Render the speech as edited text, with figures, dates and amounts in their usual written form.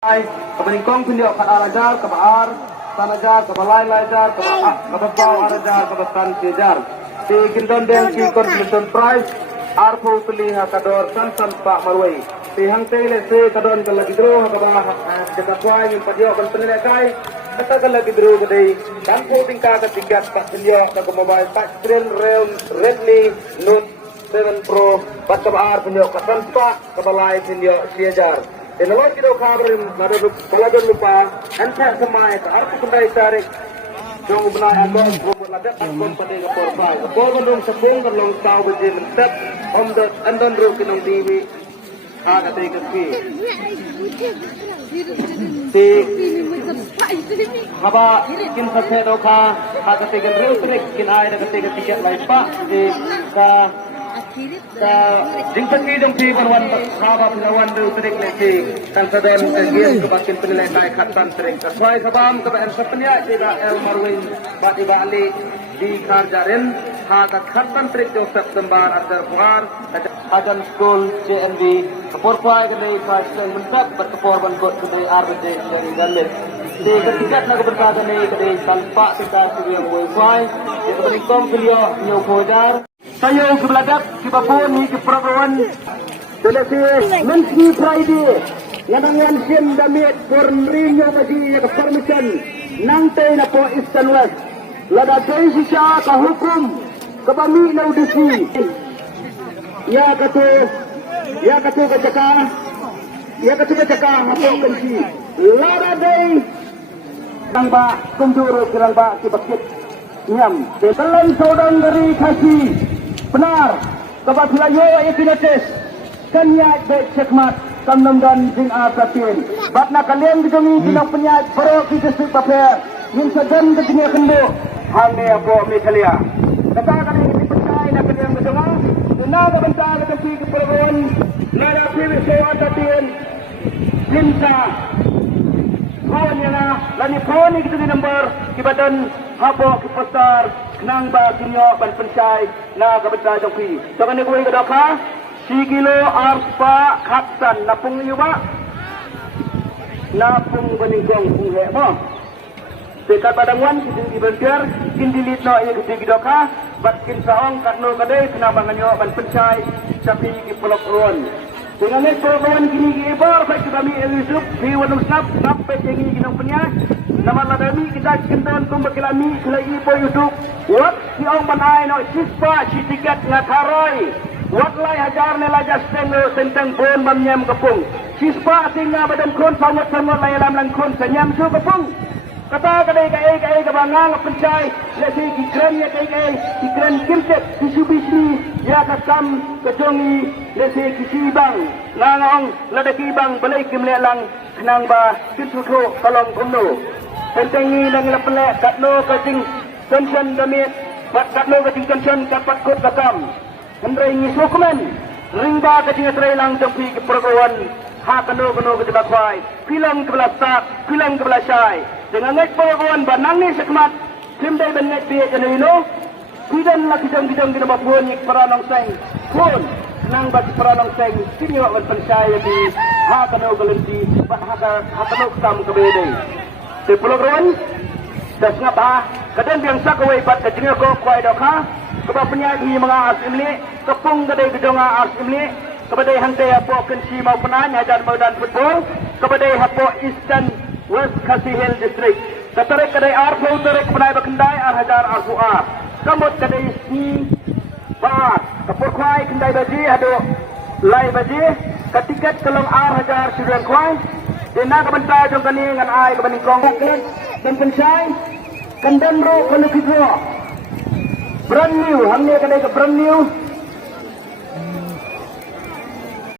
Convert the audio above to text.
Kapaningkong pinyo arajar, kabaar, tanajar, kabalay-layjar, kababaw arajar, kabatan tijar. Si Gindon Den si Constitution Prize, Arpo Tuliha Kador Sansan Pak Marway. Si Hang Tele si Kadon Kalagidro, Kabah Jakakway, yung padyo, Kalpanilakay, kata Kalagidro Gaday, dan po tingka katigat Pak Pinyo, Kagamabay, Pak Screen, Redmi, Note 7 Pro, Pak Kabaar Pinyo, Kasanpa, Kabalay Pinyo, Siajar. Inawat kita kabarin maduduk pelajar lupa antar semai arti kembali tarik dong benai agong bubur ladak akon pada kapor bai kapor gondong sepung gondong tahu biji mentet omdot andon ru kinong diwi agak tiga pi si haba kin sase doka agak tiga ru trik kin ai agak tiga tiga lain pak si jingkat dong si berwan sahabat lawan do trik lagi kan sedem kegiatan kebakin penilaian naik katan trik sesuai sabam kebakan sepenya tidak el marwin bati bali di karjarin hakat katan trik Joseph Sembar Arthur Puhar Adam School JNB keporpai kedai pasang mentak berkepor bangkot kedai RBD dari Galit di ketiga nak berkata ni kedai tanpa kita sedia wifi di kebenikong beliau nyokodar saya kebeladak kibapun ni keperluan delasi Nancy Friday yang dengan sim damit pormrinyo bagi permission nangte na po Eastern West lada day siya ka hukum kabami na udisi ya katu kacaka hapo kansi lada day bang ba kunduro kirang ba kibakit nyam telan sodang dari kasih benar kepada yo ikinates kanya baik sekmat kamnam dan jing asatin batna kalian digengi kinang penyat baro kita sik paper yin sadan ketingnya kendo hande apo mekalia kata kali ini percaya nak kalian berdoa na ga banta ga tempi ke perwan na da pil so atatin linta hanya na lani phone kita di number kibadan hapo kipasar nang ba kinyo ban pencai na kabenta jongpi so kan ko ga doka sigilo arspa khatan napung yuba napung baningkong puhe mo dekat padangwan kidin dibentir kin dilit no ye kidin doka bat kin saong katno kadai penabangan yo ban pencai sapi ki pelok ruan dengan ni program kini ibar baik kami Yusuf di wanung snap sampai jengi kinong penya nama ladami kita kendan kumbakilami selagi po Yusuf wat si ong banai no sispa si tiket ngakaroi wat lai hajar nela jastengo sentang bon mamnyam kepung sispa tinggal badan kon sangat lai lam lang kon senyam su kepung kata kadai kabangang pencai lesi kikren ya kai kikren kimtek disubisi ya kasam kejongi lesi kisibang langong ladaki bang balai kimle lang kenang ba kitutu kalong kuno pentengi nang lepele katno kajing tension damit katno kajing tension dapat kot kakam hendrai ngisukumen ringba kajing atrai lang jampi ke perkawan ha kano ke kwai pilang ke belas tak pilang ke belas syai dengan ngek perkawan banang ni sekmat timdai ben ngek biye janino pidan la kijang kita mapuan ik paranong seng pun nang ba paranong seng sinyo ban pensaya di ha kano galenti bat ha kano kam ke bede te perkawan das ngapa kadan biang sakawai bat kajing ko kwai doka keba penyaji mga asimli kepung kadai gedonga asimli kepada hantai hapo kensi mau penanya dan medan football kepada hapo Eastern West Kasihil District katarik kadai arfu tarik penai bakendai arhajar arfu ar kamut kadai si bat kapur kwai kendai baji hado lai baji ketiket kelong arhajar sudan kwai dena kebentai jong kani ngan ai kebaningkong dan pensai kandan ro kalau kita brand new, hamnya kadai ke brand new